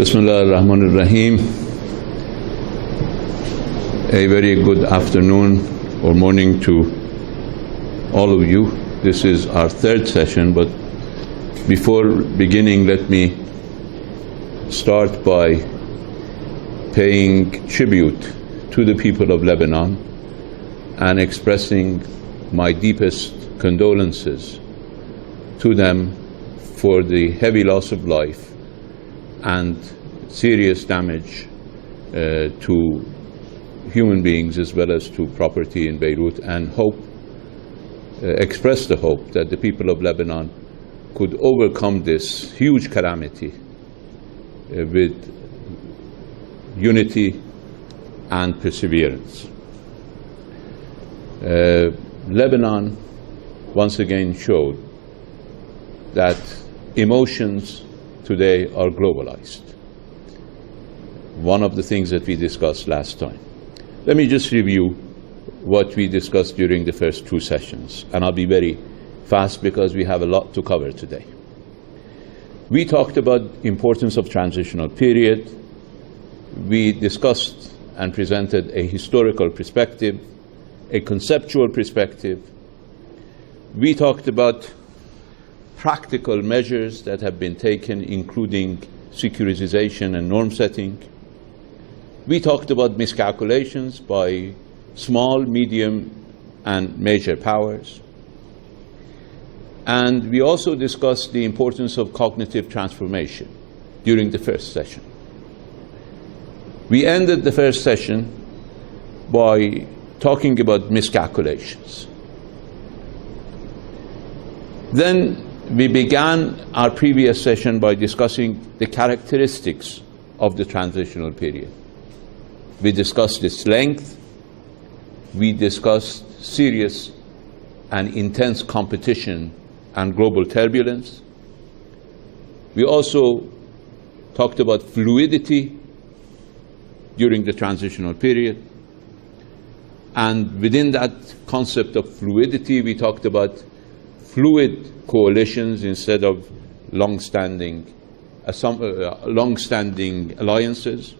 Bismillah ar-Rahman ar-Rahim. A very good afternoon or morning to all of you. This is our third session, but before beginning, let me start by paying tribute to the people of Lebanon and expressing my deepest condolences to them for the heavy loss of life and serious damage to human beings as well as to property in Beirut, and express the hope that the people of Lebanon could overcome this huge calamity with unity and perseverance. Lebanon once again showed that emotions today are globalized. One of the things that we discussed last time. Let me just review what we discussed during the first two sessions, and I'll be very fast because we have a lot to cover today. We talked about the importance of transitional period. We discussed and presented a historical perspective, a conceptual perspective. We talked about practical measures that have been taken, including securitization and norm setting. We talked about miscalculations by small, medium, and major powers. And we also discussed the importance of cognitive transformation during the first session. We ended the first session by talking about miscalculations. Then we began our previous session by discussing the characteristics of the transitional period. We discussed its length. We discussed serious and intense competition and global turbulence. We also talked about fluidity during the transitional period. And within that concept of fluidity, we talked about fluid coalitions instead of long-standing alliances.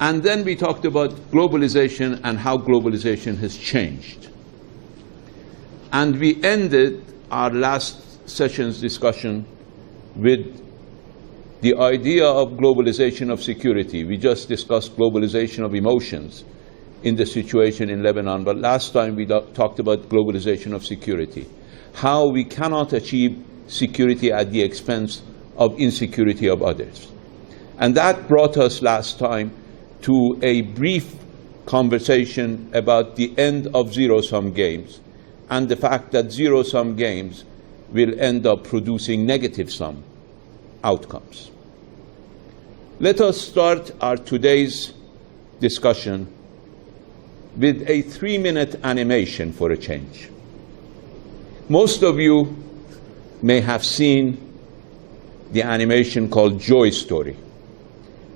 And then we talked about globalization and how globalization has changed. And we ended our last session's discussion with the idea of globalization of security. We just discussed globalization of emotions in the situation in Lebanon, but last time we talked about globalization of security. How we cannot achieve security at the expense of insecurity of others. And that brought us last time to a brief conversation about the end of zero-sum games and the fact that zero-sum games will end up producing negative-sum outcomes. Let us start our today's discussion with a 3-minute animation for a change. Most of you may have seen the animation called Joy Story.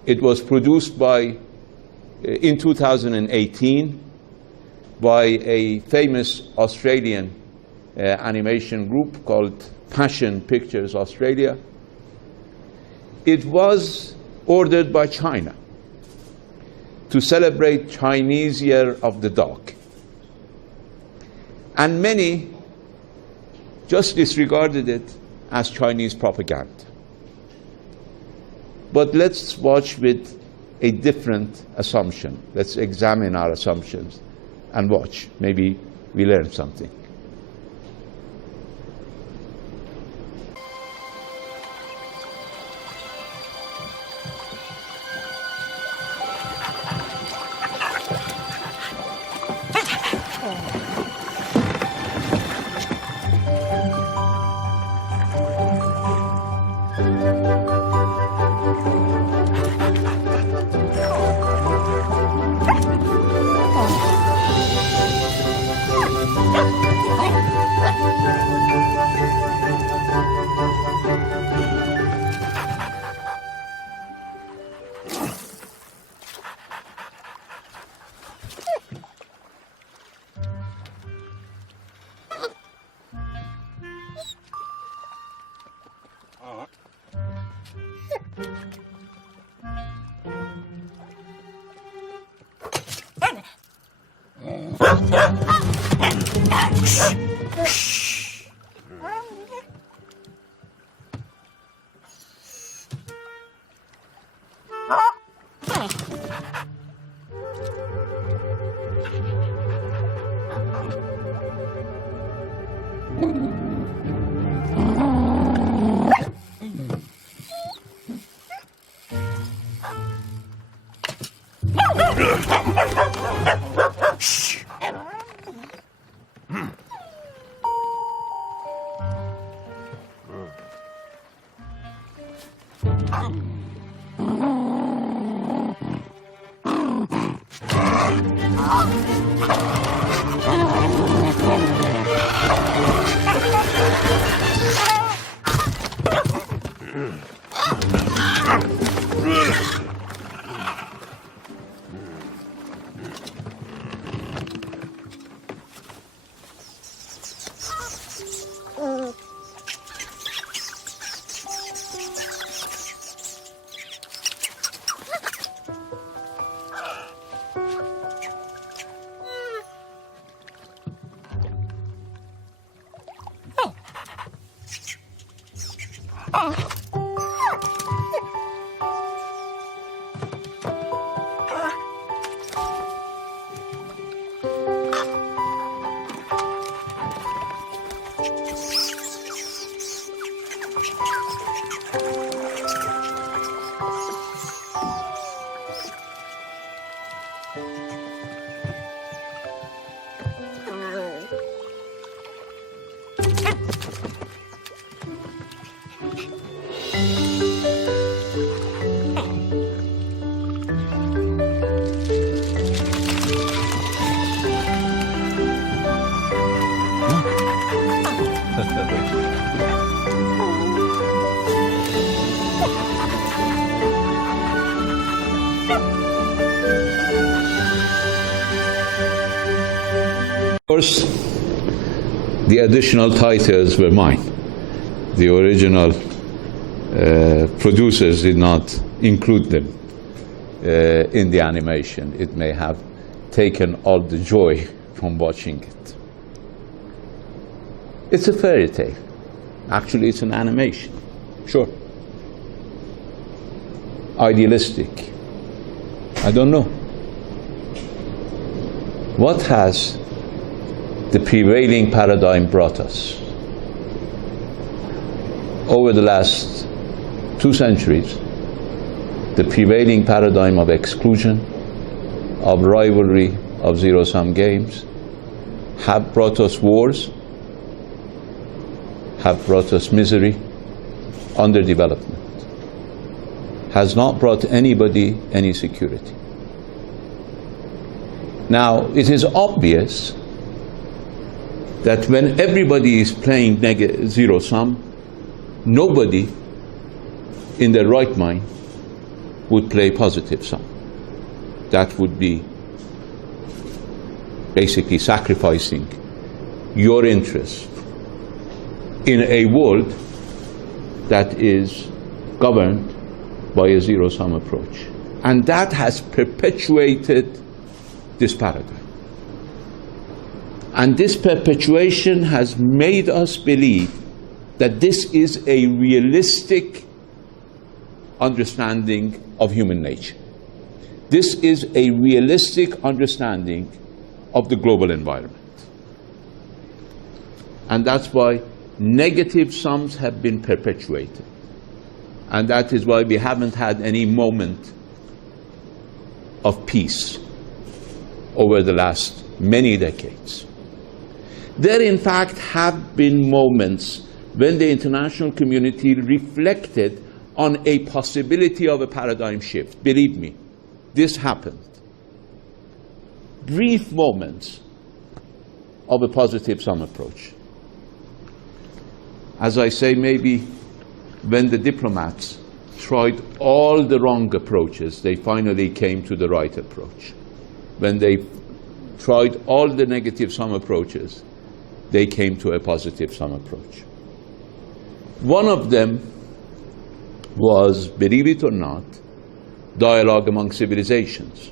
It was produced in 2018 by a famous Australian animation group called Passion Pictures Australia. It was ordered by China to celebrate Chinese Year of the Dog. And many just disregarded it as Chinese propaganda. But let's watch with a different assumption. Let's examine our assumptions and watch. Maybe we learn something. Of course, the additional titles were mine. The original producers did not include them in the animation. It may have taken all the joy from watching it. It's a fairy tale. Actually, it's an animation. Sure. Idealistic. I don't know. What has the prevailing paradigm brought us? Over the last 2 centuries, the prevailing paradigm of exclusion, of rivalry, of zero-sum games, have brought us wars, have brought us misery, underdevelopment, has not brought anybody any security. Now, it is obvious that when everybody is playing zero-sum, nobody in their right mind would play positive sum. That would be basically sacrificing your interest in a world that is governed by a zero-sum approach. And that has perpetuated this paradigm. And this perpetuation has made us believe that this is a realistic understanding of human nature. This is a realistic understanding of the global environment. And that's why negative sums have been perpetuated. And that is why we haven't had any moment of peace over the last many decades. There, in fact, have been moments when the international community reflected on a possibility of a paradigm shift. Believe me, this happened. Brief moments of a positive sum approach. As I say, maybe when the diplomats tried all the wrong approaches, they finally came to the right approach. When they tried all the negative sum approaches, they came to a positive sum approach. One of them was, believe it or not, dialogue among civilizations.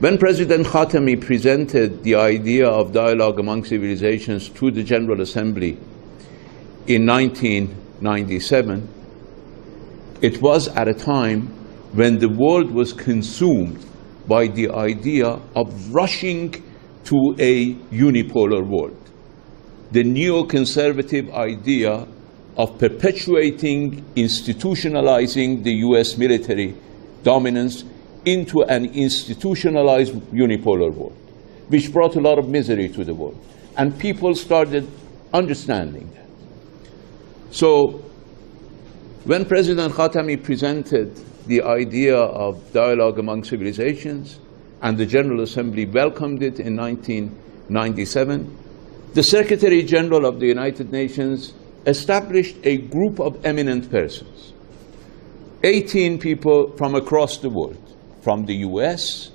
When President Khatami presented the idea of dialogue among civilizations to the General Assembly in 1997, it was at a time when the world was consumed by the idea of rushing to a unipolar world. The neoconservative idea of perpetuating, institutionalizing the US military dominance into an institutionalized unipolar world, which brought a lot of misery to the world. And people started understanding that. So when President Khatami presented the idea of dialogue among civilizations, and the General Assembly welcomed it in 1997, the Secretary General of the United Nations established a group of eminent persons, 18 people from across the world, from the US,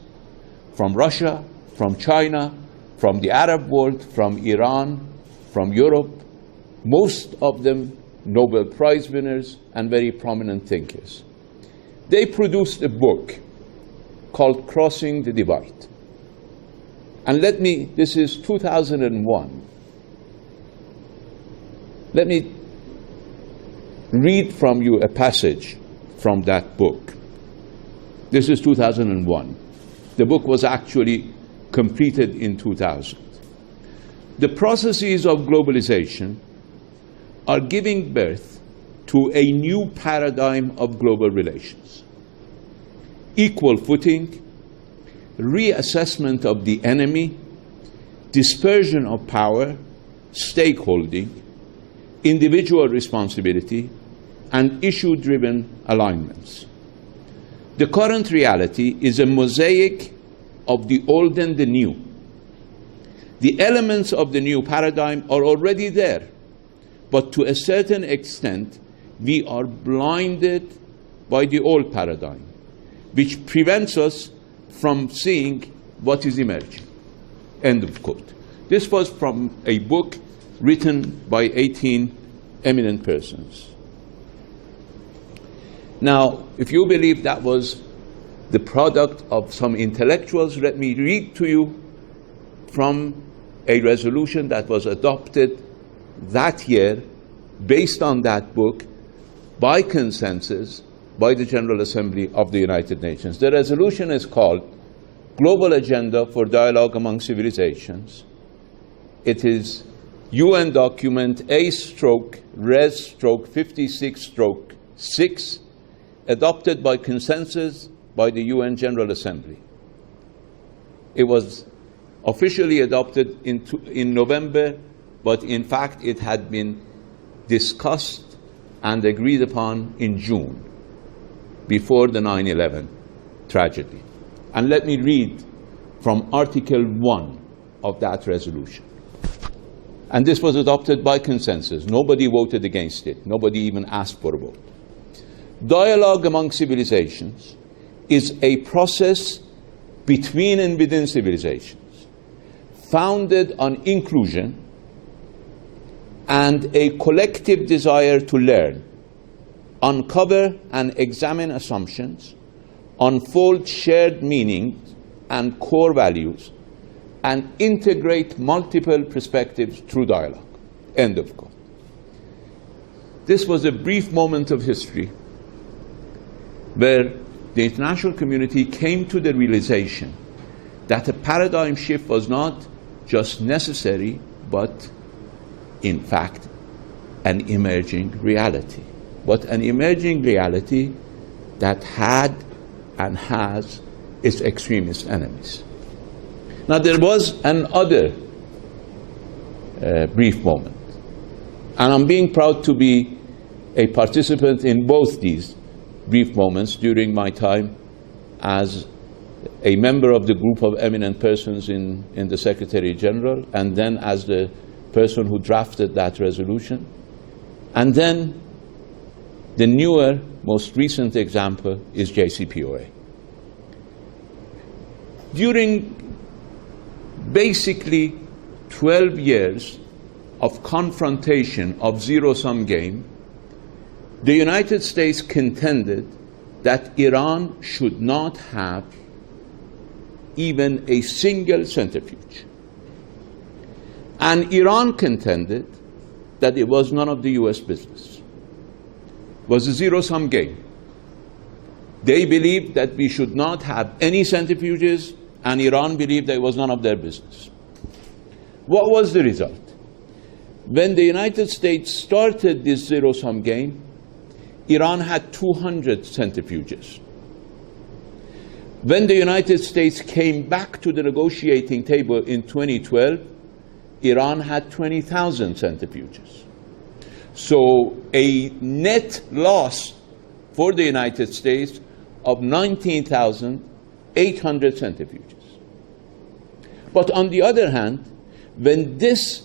from Russia, from China, from the Arab world, from Iran, from Europe, most of them Nobel Prize winners and very prominent thinkers. They produced a book called Crossing the Divide. And this is 2001. Let me read from you a passage from that book. This is 2001. The book was actually completed in 2000. The processes of globalization are giving birth to a new paradigm of global relations. Equal footing, reassessment of the enemy, dispersion of power, stakeholding, individual responsibility, and issue-driven alignments. The current reality is a mosaic of the old and the new. The elements of the new paradigm are already there, but to a certain extent, we are blinded by the old paradigm, which prevents us from seeing what is emerging. End of quote. This was from a book written by 18 eminent persons. Now, if you believe that was the product of some intellectuals, let me read to you from a resolution that was adopted that year based on that book by consensus by the General Assembly of the United Nations. The resolution is called Global Agenda for Dialogue Among Civilizations. It is UN document A/Res/56/6, adopted by consensus by the UN General Assembly. It was officially adopted in November, but in fact it had been discussed and agreed upon in June, before the 9/11 tragedy. And let me read from Article 1 of that resolution. And this was adopted by consensus. Nobody voted against it. Nobody even asked for a vote. Dialogue among civilizations is a process between and within civilizations, founded on inclusion and a collective desire to learn, uncover and examine assumptions, unfold shared meanings and core values, and integrate multiple perspectives through dialogue. End of quote. This was a brief moment of history where the international community came to the realization that a paradigm shift was not just necessary, but in fact an emerging reality. But an emerging reality that had and has its extremist enemies. Now, there was another brief moment, and I'm being proud to be a participant in both these brief moments during my time as a member of the group of eminent persons in the Secretary General, and then as the person who drafted that resolution. And then the newer, most recent example is JCPOA. During basically 12 years of confrontation of zero-sum game, the United States contended that Iran should not have even a single centrifuge. And Iran contended that it was none of the US business. It was a zero-sum game. They believed that we should not have any centrifuges, and Iran believed that it was none of their business. What was the result? When the United States started this zero-sum game, Iran had 200 centrifuges. When the United States came back to the negotiating table in 2012, Iran had 20,000 centrifuges. So a net loss for the United States of 19,800 centrifuges. But on the other hand, when this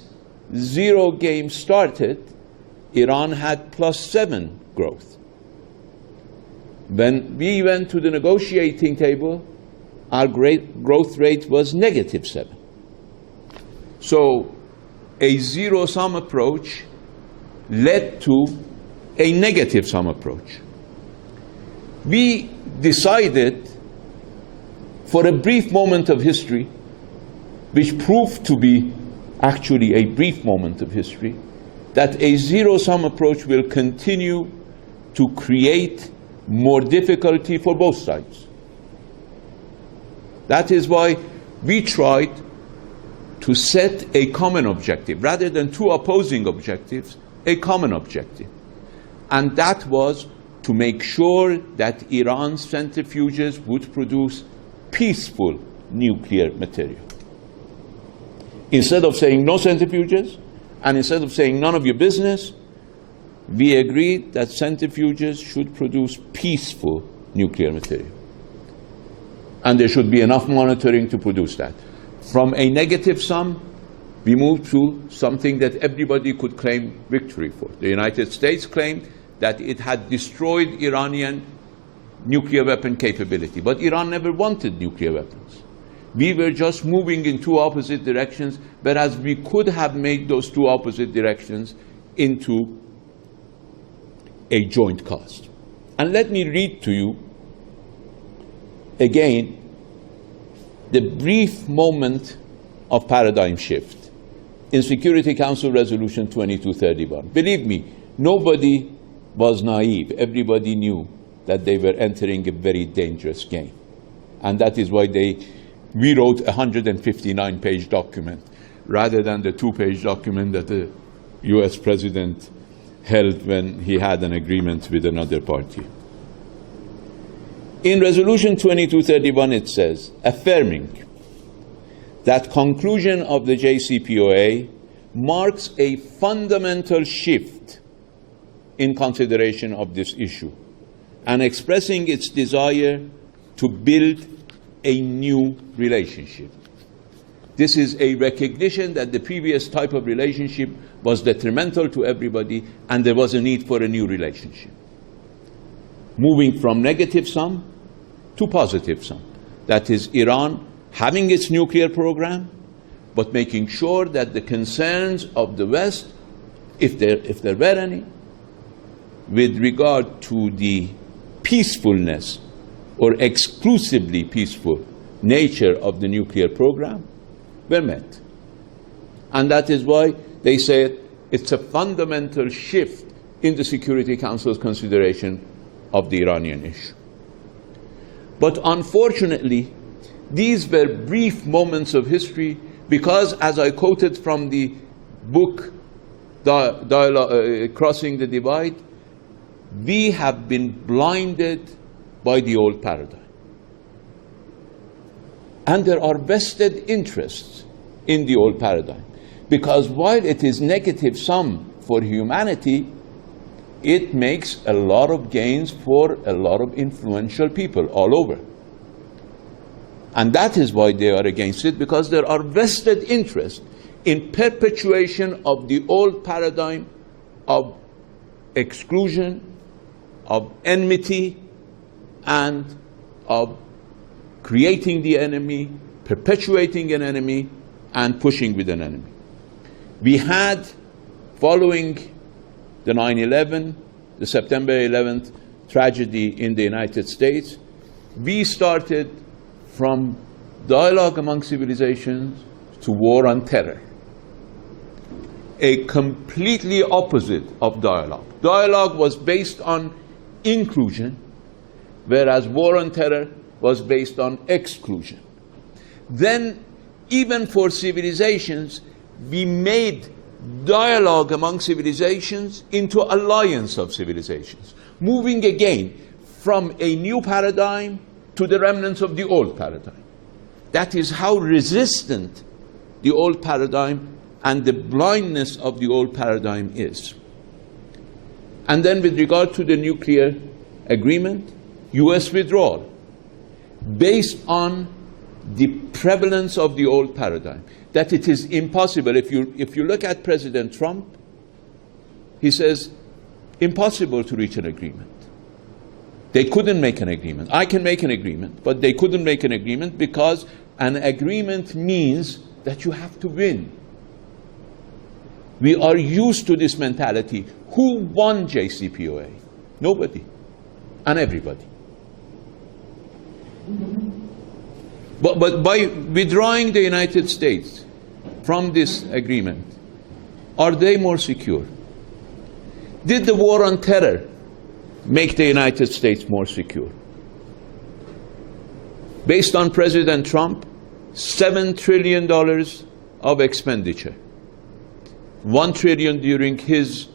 zero game started, Iran had +7 growth. When we went to the negotiating table, our growth rate was -7. So a zero-sum approach led to a negative-sum approach. We decided, for a brief moment of history, which proved to be actually a brief moment of history, that a zero-sum approach will continue to create more difficulty for both sides. That is why we tried to set a common objective, rather than two opposing objectives, a common objective. And that was to make sure that Iran's centrifuges would produce peaceful nuclear material. Instead of saying no centrifuges, and instead of saying none of your business, we agreed that centrifuges should produce peaceful nuclear material. And there should be enough monitoring to produce that. From a negative sum, we moved to something that everybody could claim victory for. The United States claimed that it had destroyed Iranian nuclear weapon capability, but Iran never wanted nuclear weapons. We were just moving in two opposite directions, whereas we could have made those two opposite directions into a joint cause. And let me read to you again the brief moment of paradigm shift in Security Council Resolution 2231. Believe me, nobody was naive. Everybody knew that they were entering a very dangerous game. And that is why we wrote a 159-page document rather than the 2-page document that the US president held when he had an agreement with another party. In Resolution 2231 it says, affirming that conclusion of the JCPOA marks a fundamental shift in consideration of this issue and expressing its desire to build a new relationship. This is a recognition that the previous type of relationship was detrimental to everybody and there was a need for a new relationship. Moving from negative sum to positive sum. That is Iran having its nuclear program, but making sure that the concerns of the West, if there were any, with regard to the peacefulness or exclusively peaceful nature of the nuclear program, were met. And that is why they said it's a fundamental shift in the Security Council's consideration of the Iranian issue. But unfortunately, these were brief moments of history because, as I quoted from the book, Crossing the Divide, we have been blinded by the old paradigm. And there are vested interests in the old paradigm. Because while it is negative sum for humanity, it makes a lot of gains for a lot of influential people all over. And that is why they are against it, because there are vested interests in perpetuation of the old paradigm of exclusion, of enmity, and of creating the enemy, perpetuating an enemy, and pushing with an enemy. We had, following the 9/11, the September 11th tragedy in the United States, we started from dialogue among civilizations to war on terror. A completely opposite of dialogue. Dialogue was based on inclusion, whereas war on terror was based on exclusion. Then, even for civilizations, we made dialogue among civilizations into alliance of civilizations, moving again from a new paradigm to the remnants of the old paradigm. That is how resistant the old paradigm and the blindness of the old paradigm is. And then with regard to the nuclear agreement, US withdrawal, based on the prevalence of the old paradigm, that it is impossible. If you look at President Trump, he says, impossible to reach an agreement. They couldn't make an agreement. I can make an agreement, but they couldn't make an agreement because an agreement means that you have to win. We are used to this mentality. Who won JCPOA? Nobody and everybody. But by withdrawing the United States from this agreement, are they more secure? Did the war on terror make the United States more secure? Based on President Trump, $7 trillion of expenditure. $1 trillion during his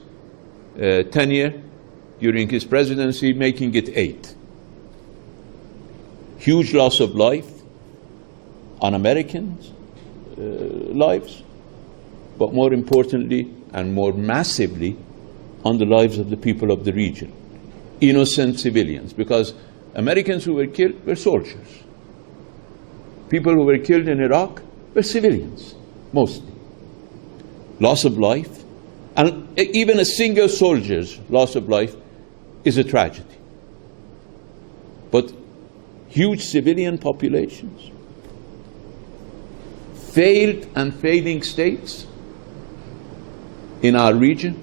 tenure, during his presidency, making it 8. Huge loss of life on Americans' lives, but more importantly and more massively on the lives of the people of the region, innocent civilians, because Americans who were killed were soldiers. People who were killed in Iraq were civilians, mostly. Loss of life, and even a single soldier's loss of life is a tragedy. But huge civilian populations, failed and failing states in our region,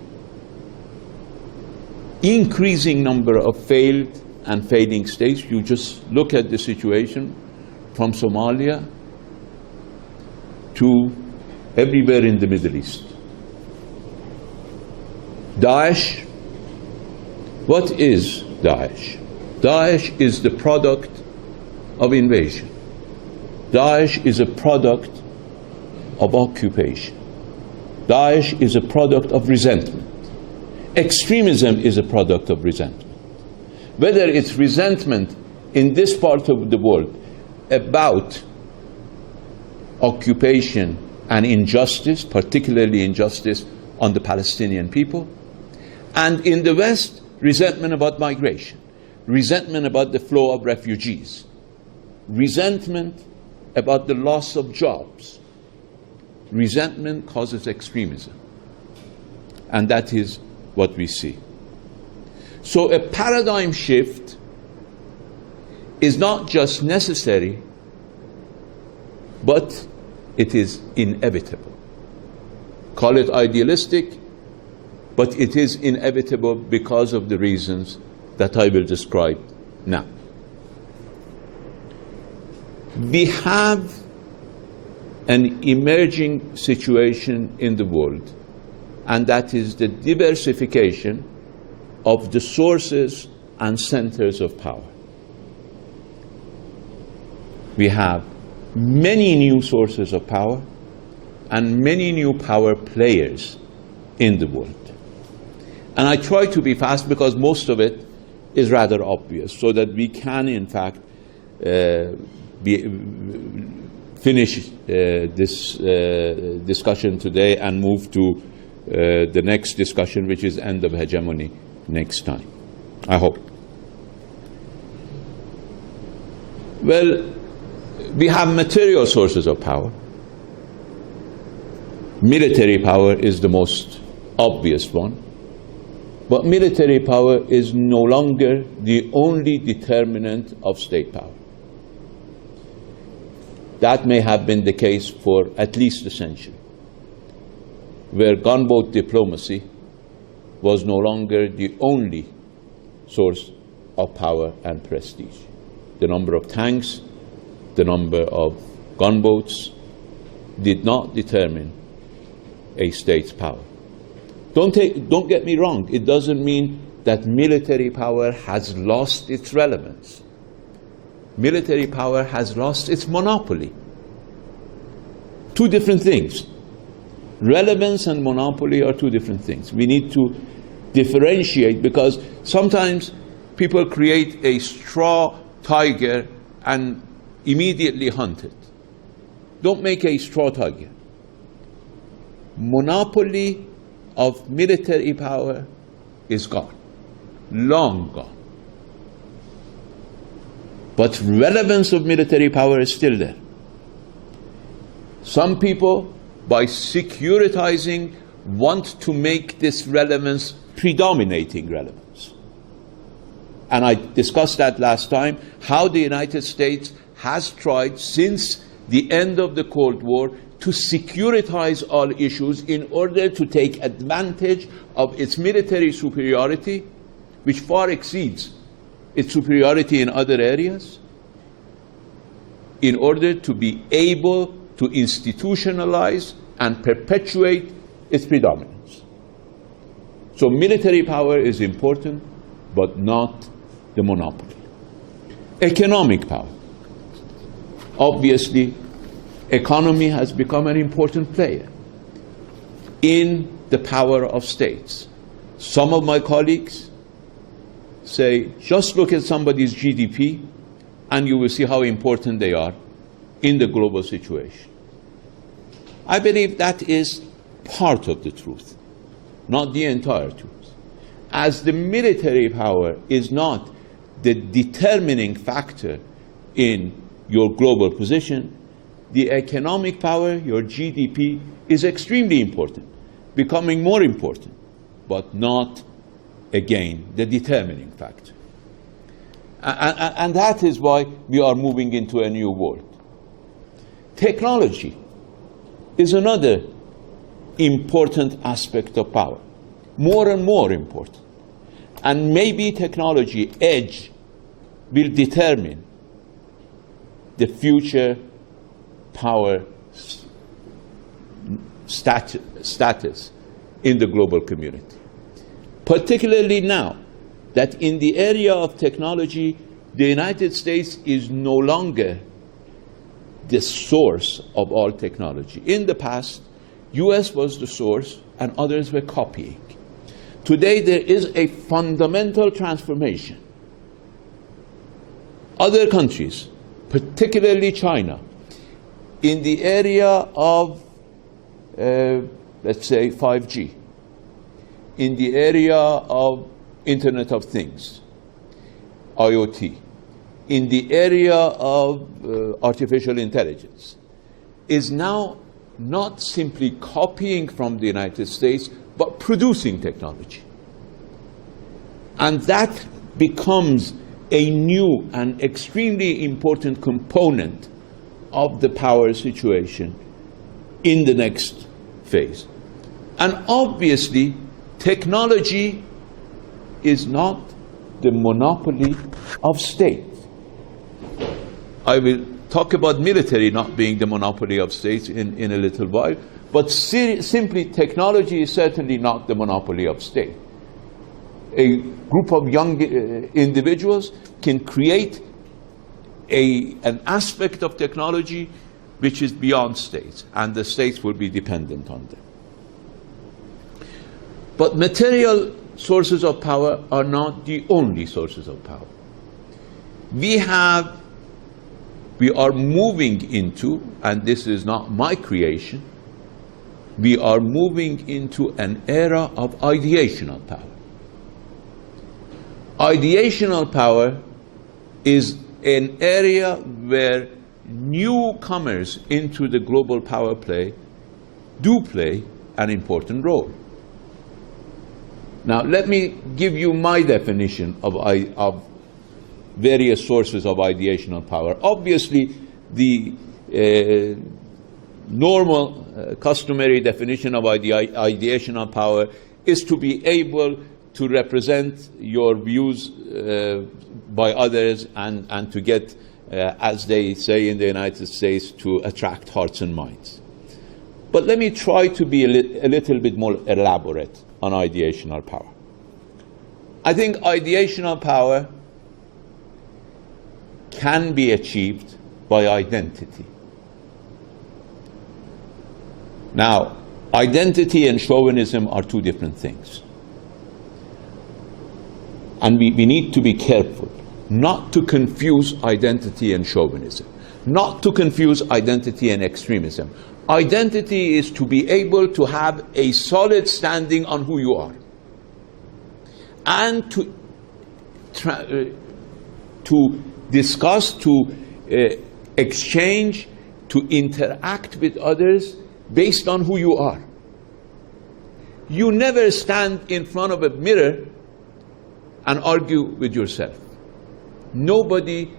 increasing number of failed and failing states. You just look at the situation from Somalia to everywhere in the Middle East. Daesh, what is Daesh? Daesh is the product of invasion. Daesh is a product of occupation. Daesh is a product of resentment. Extremism is a product of resentment. Whether it's resentment in this part of the world about occupation and injustice, particularly injustice on the Palestinian people, and in the West, resentment about migration, resentment about the flow of refugees, resentment about the loss of jobs. Resentment causes extremism, and that is what we see. So a paradigm shift is not just necessary, but it is inevitable. Call it idealistic, but it is inevitable because of the reasons that I will describe now. We have an emerging situation in the world, and that is the diversification of the sources and centers of power. We have many new sources of power and many new power players in the world. And I try to be fast because most of it is rather obvious, so that we can, in fact, finish this discussion today and move to the next discussion, which is end of hegemony, next time, I hope. Well, we have material sources of power. Military power is the most obvious one. But military power is no longer the only determinant of state power. That may have been the case for at least a century, where gunboat diplomacy was no longer the only source of power and prestige. The number of tanks, the number of gunboats did not determine a state's power. Don't get me wrong, it doesn't mean that military power has lost its relevance. Military power has lost its monopoly. Two different things. Relevance and monopoly are two different things. We need to differentiate, because sometimes people create a straw tiger and immediately hunt it. Don't make a straw tiger. Monopoly of military power is gone, long gone. But relevance of military power is still there. Some people, by securitizing, want to make this relevance predominating relevance. And I discussed that last time, how the United States has tried since the end of the Cold War to securitize all issues in order to take advantage of its military superiority, which far exceeds its superiority in other areas, in order to be able to institutionalize and perpetuate its predominance. So military power is important, but not the monopoly. Economic power. Obviously, economy has become an important player in the power of states. Some of my colleagues say, just look at somebody's GDP and you will see how important they are in the global situation. I believe that is part of the truth, not the entire truth. As the military power is not the determining factor in your global position, the economic power, your GDP, is extremely important, becoming more important, but not, again, the determining factor. And that is why we are moving into a new world. Technology is another important aspect of power, more and more important. And maybe technology, edge, will determine the future power status in the global community. Particularly now that in the area of technology, the United States is no longer the source of all technology. In the past, US was the source and others were copying. Today there is a fundamental transformation. Other countries, particularly China, in the area of, let's say, 5G, in the area of Internet of Things, IoT, in the area of artificial intelligence, is now not simply copying from the United States, but producing technology. And that becomes a new and extremely important component of the power situation in the next phase. And obviously, technology is not the monopoly of state. I will talk about military not being the monopoly of states in a little while, but simply technology is certainly not the monopoly of state. A group of young individuals can create an aspect of technology which is beyond states, and the states will be dependent on them. But material sources of power are not the only sources of power. We are moving into, and this is not my creation, we are moving into an era of ideational power. Ideational power is an area where newcomers into the global power do play an important role. Now, let me give you my definition of various sources of ideational power. Obviously, the normal, customary definition of ideational power is to be able to represent your views by others and to get, as they say in the United States, to attract hearts and minds. But let me try to be a little bit more elaborate on ideational power. I think ideational power can be achieved by identity. Now, identity and chauvinism are two different things. And we need to be careful not to confuse identity and chauvinism, not to confuse identity and extremism. Identity is to be able to have a solid standing on who you are and to discuss, to exchange, to interact with others based on who you are. You never stand in front of a mirror and argue with yourself. Nobody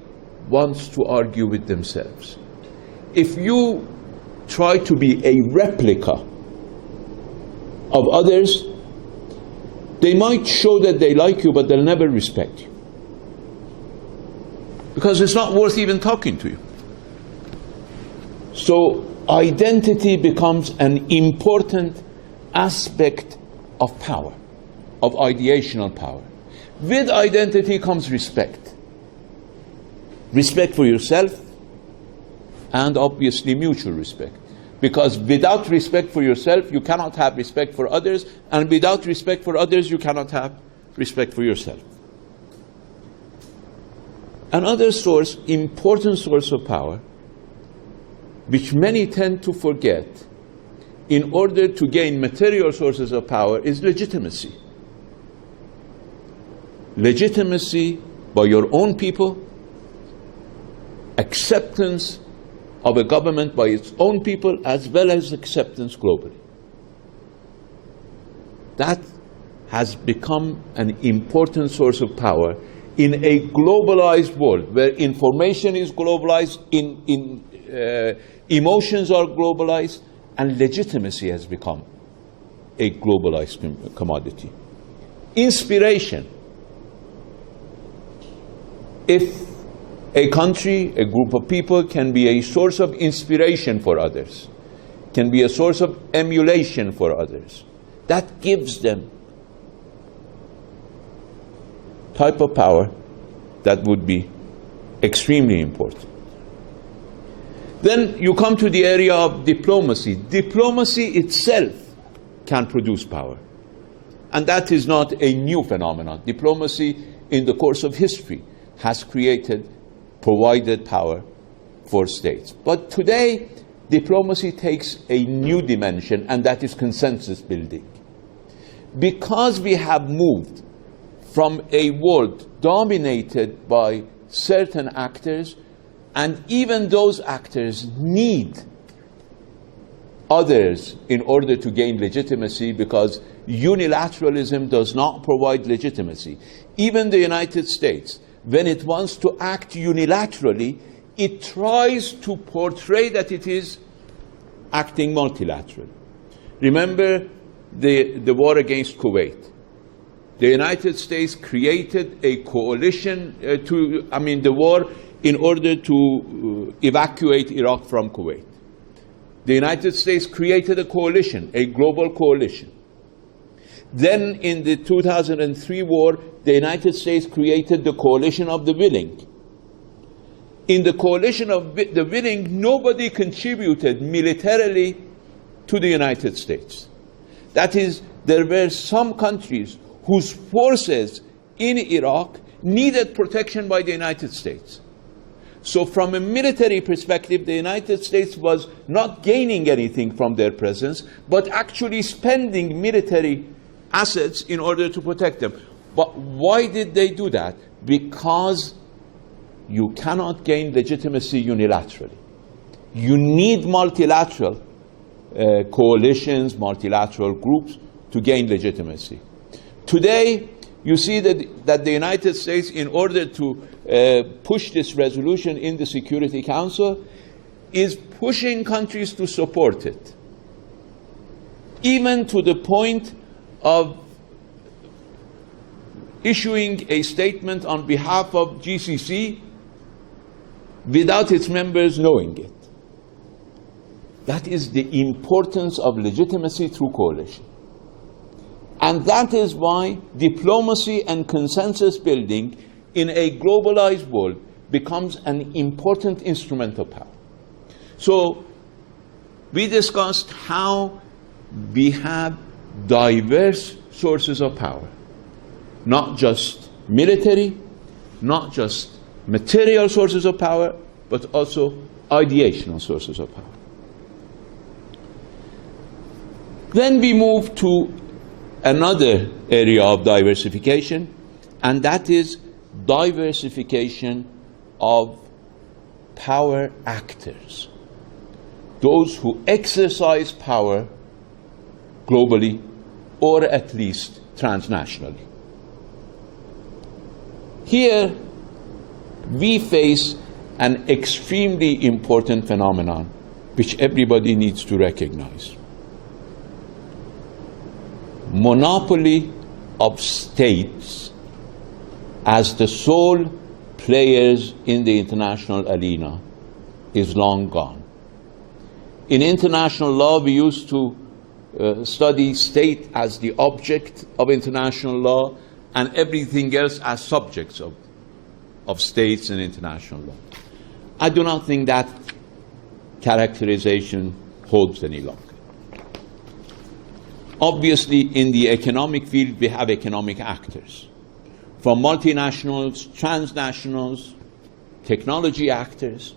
wants to argue with themselves. If you try to be a replica of others, they might show that they like you, but they'll never respect you. Because it's not worth even talking to you. So identity becomes an important aspect of power, of ideational power. With identity comes respect. Respect for yourself and obviously mutual respect. Because without respect for yourself, you cannot have respect for others, and without respect for others, you cannot have respect for yourself. Another source, important source of power, which many tend to forget in order to gain material sources of power, is legitimacy. Legitimacy by your own people, acceptance of a government by its own people, as well as acceptance globally. That has become an important source of power in a globalized world where information is globalized, emotions are globalized, and legitimacy has become a globalized commodity. Inspiration. If a country, a group of people can be a source of inspiration for others, can be a source of emulation for others, that gives them type of power that would be extremely important. Then you come to the area of diplomacy. Diplomacy itself can produce power. And that is not a new phenomenon. Diplomacy in the course of history has provided power for states. But today, diplomacy takes a new dimension, and that is consensus building. Because we have moved from a world dominated by certain actors, and even those actors need others in order to gain legitimacy, because unilateralism does not provide legitimacy. Even the United States, when it wants to act unilaterally, it tries to portray that it is acting multilaterally. Remember the war against Kuwait. The United States created a coalition the war in order to evacuate Iraq from Kuwait. The United States created a coalition, a global coalition. Then in the 2003 war, the United States created the coalition of the willing. In the coalition of the willing, nobody contributed militarily to the United States. That is, there were some countries whose forces in Iraq needed protection by the United States. So from a military perspective, the United States was not gaining anything from their presence, but actually spending military assets in order to protect them. But why did they do that? Because you cannot gain legitimacy unilaterally. You need multilateral coalitions, multilateral groups to gain legitimacy. Today, you see that the United States, in order to push this resolution in the Security Council, is pushing countries to support it, even to the point of issuing a statement on behalf of GCC without its members knowing it. That is the importance of legitimacy through coalition. And that is why diplomacy and consensus building in a globalized world becomes an important instrument of power. So we discussed how we have diverse sources of power, not just military, not just material sources of power, but also ideational sources of power. Then we move to another area of diversification, and that is diversification of power actors, those who exercise power globally or at least transnationally. Here we face an extremely important phenomenon which everybody needs to recognize. Monopoly of states as the sole players in the international arena is long gone. In international law, we used to study state as the object of international law and everything else as subjects of states and international law. I do not think that characterization holds any longer. Obviously, in the economic field, we have economic actors, from multinationals, transnationals, technology actors,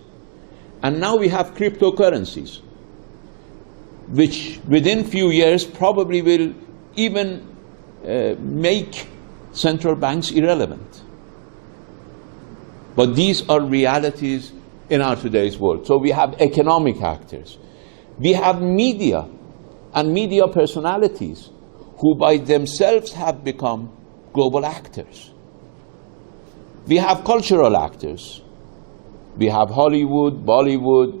and now we have cryptocurrencies, which within few years probably will even make central banks irrelevant. But these are realities in our today's world. So we have economic actors. We have media and media personalities who by themselves have become global actors. We have cultural actors. We have Hollywood, Bollywood,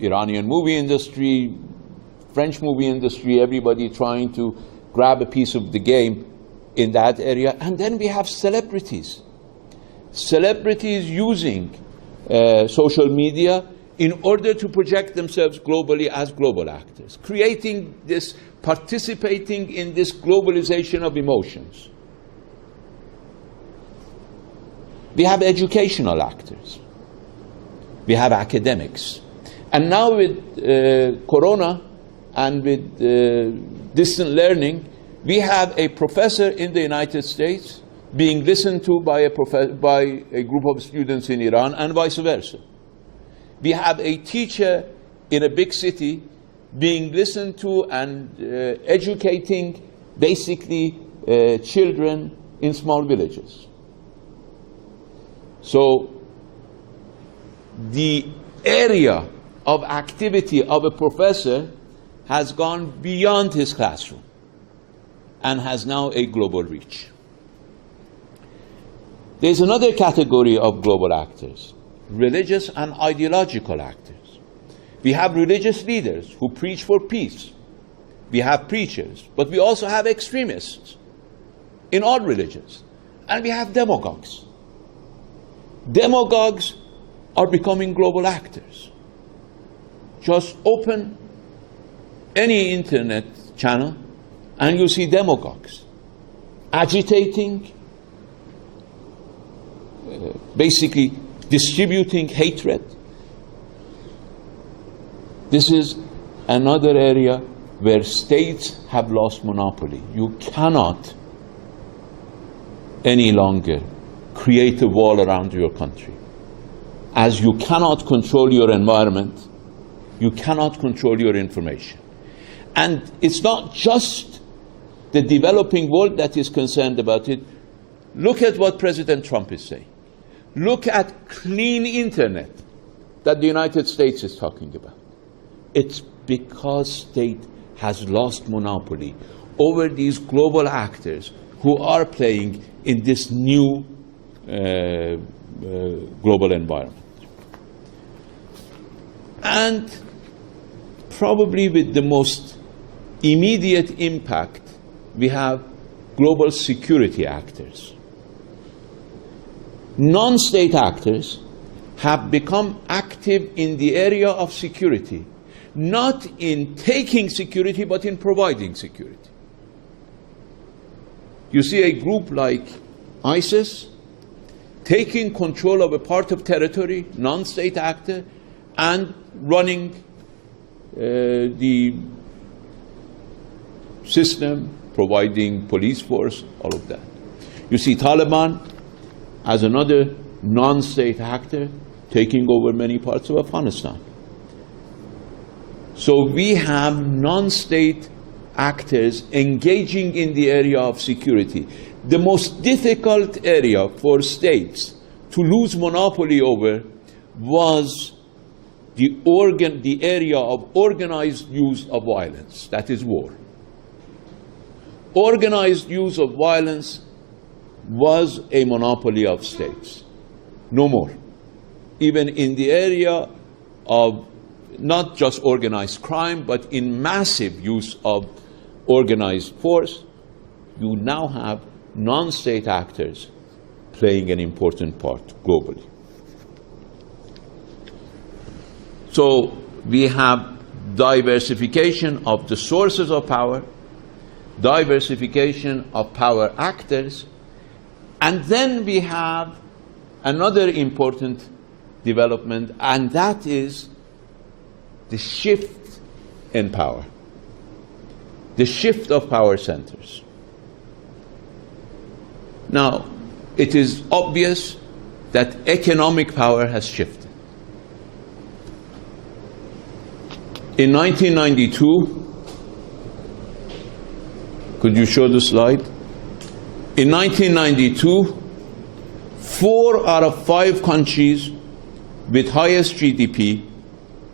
Iranian movie industry, French movie industry, everybody trying to grab a piece of the game in that area. And then we have celebrities. Celebrities using social media in order to project themselves globally as global actors, creating this, participating in this globalization of emotions. We have educational actors. We have academics. And now with Corona and with distant learning, we have a professor in the United States being listened to by a group of students in Iran and vice versa. We have a teacher in a big city being listened to and educating basically children in small villages. So the area of activity of a professor has gone beyond his classroom and has now a global reach. There's another category of global actors, religious and ideological actors. We have religious leaders who preach for peace. We have preachers, but we also have extremists in all religions. And we have demagogues. Demagogues are becoming global actors. Just open any internet channel and you see demagogues agitating, basically distributing hatred. This is another area where states have lost monopoly. You cannot any longer create a wall around your country. As you cannot control your environment, you cannot control your information. And it's not just the developing world that is concerned about it. Look at what President Trump is saying. Look at clean internet that the United States is talking about. It's because state has lost monopoly over these global actors who are playing in this new global environment. And probably with the most immediate impact, we have global security actors. Non-state actors have become active in the area of security, not in taking security, but in providing security. You see a group like ISIS taking control of a part of territory, non-state actor, and running the system, providing police force, all of that. You see Taliban as another non-state actor taking over many parts of Afghanistan. So we have non-state actors engaging in the area of security. The most difficult area for states to lose monopoly over was the area of organized use of violence, that is war. Organized use of violence was a monopoly of states. No more. Even in the area of not just organized crime, but in massive use of organized force, you now have non-state actors playing an important part globally. So we have diversification of the sources of power, diversification of power actors, and then we have another important development, and that is the shift in power, the shift of power centers. Now, it is obvious that economic power has shifted. In 1992, could you show the slide? In 1992, 4 out of 5 countries with highest GDP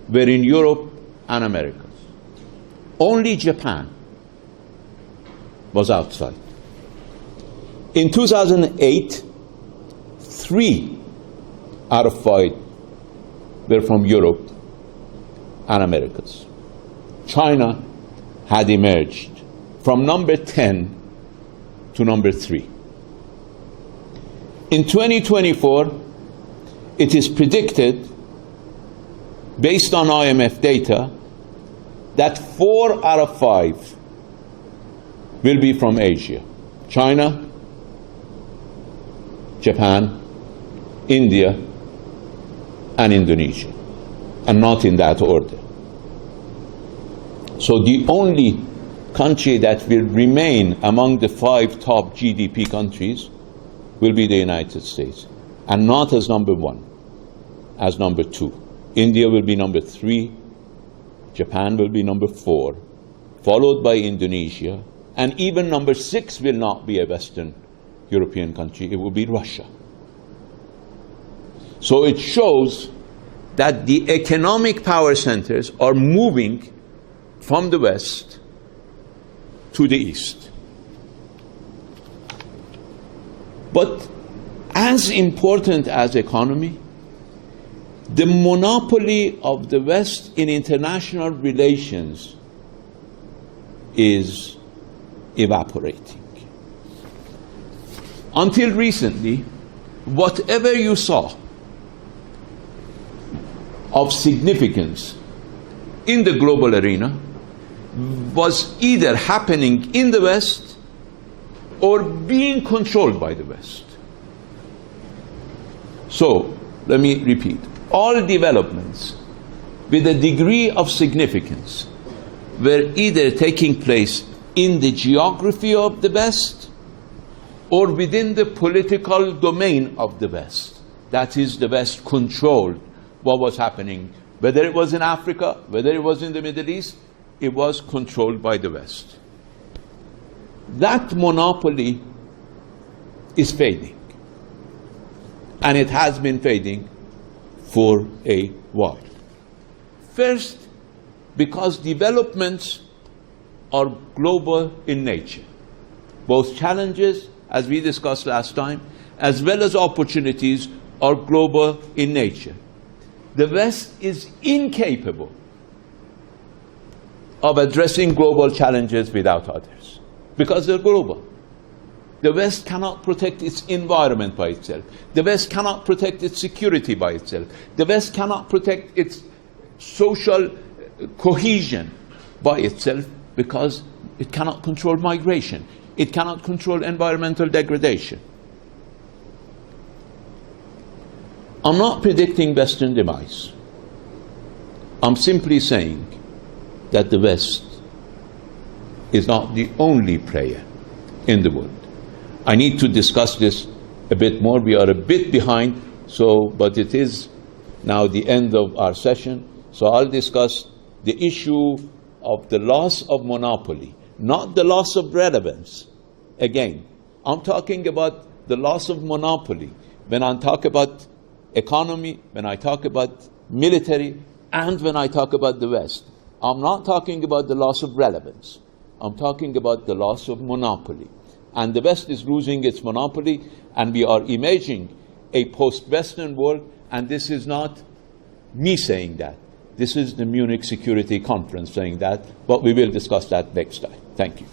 were in Europe and Americas. Only Japan was outside. In 2008, 3 out of 5 were from Europe and Americas. China had emerged from number 10 to number 3. In 2024, it is predicted, based on IMF data, that 4 out of 5 will be from Asia. China, Japan, India, and Indonesia, and not in that order. So the only country that will remain among the 5 top GDP countries will be the United States, and not as number 1, as number 2. India will be number 3, Japan will be number 4, followed by Indonesia, and even number 6 will not be a Western European country, it will be Russia. So it shows that the economic power centers are moving from the West to the East. But as important as economy, the monopoly of the West in international relations is evaporating. Until recently, whatever you saw of significance in the global arena was either happening in the West or being controlled by the West. So, let me repeat. All developments with a degree of significance were either taking place in the geography of the West or within the political domain of the West. That is, the West controlled what was happening. Whether it was in Africa, whether it was in the Middle East, it was controlled by the West. That monopoly is fading. And it has been fading for a while. First, because developments are global in nature. Both challenges, as we discussed last time, as well as opportunities are global in nature. The West is incapable of addressing global challenges without others, because they're global. The West cannot protect its environment by itself. The West cannot protect its security by itself. The West cannot protect its social cohesion by itself because it cannot control migration. It cannot control environmental degradation. I'm not predicting Western demise. I'm simply saying that the West is not the only player in the world. I need to discuss this a bit more. We are a bit behind, but it is now the end of our session. So I'll discuss the issue of the loss of monopoly, not the loss of relevance. Again, I'm talking about the loss of monopoly when I talk about economy, when I talk about military, and when I talk about the West. I'm not talking about the loss of relevance. I'm talking about the loss of monopoly. And the West is losing its monopoly, and we are imagining a post-Western world, and this is not me saying that. This is the Munich Security Conference saying that, but we will discuss that next time. Thank you.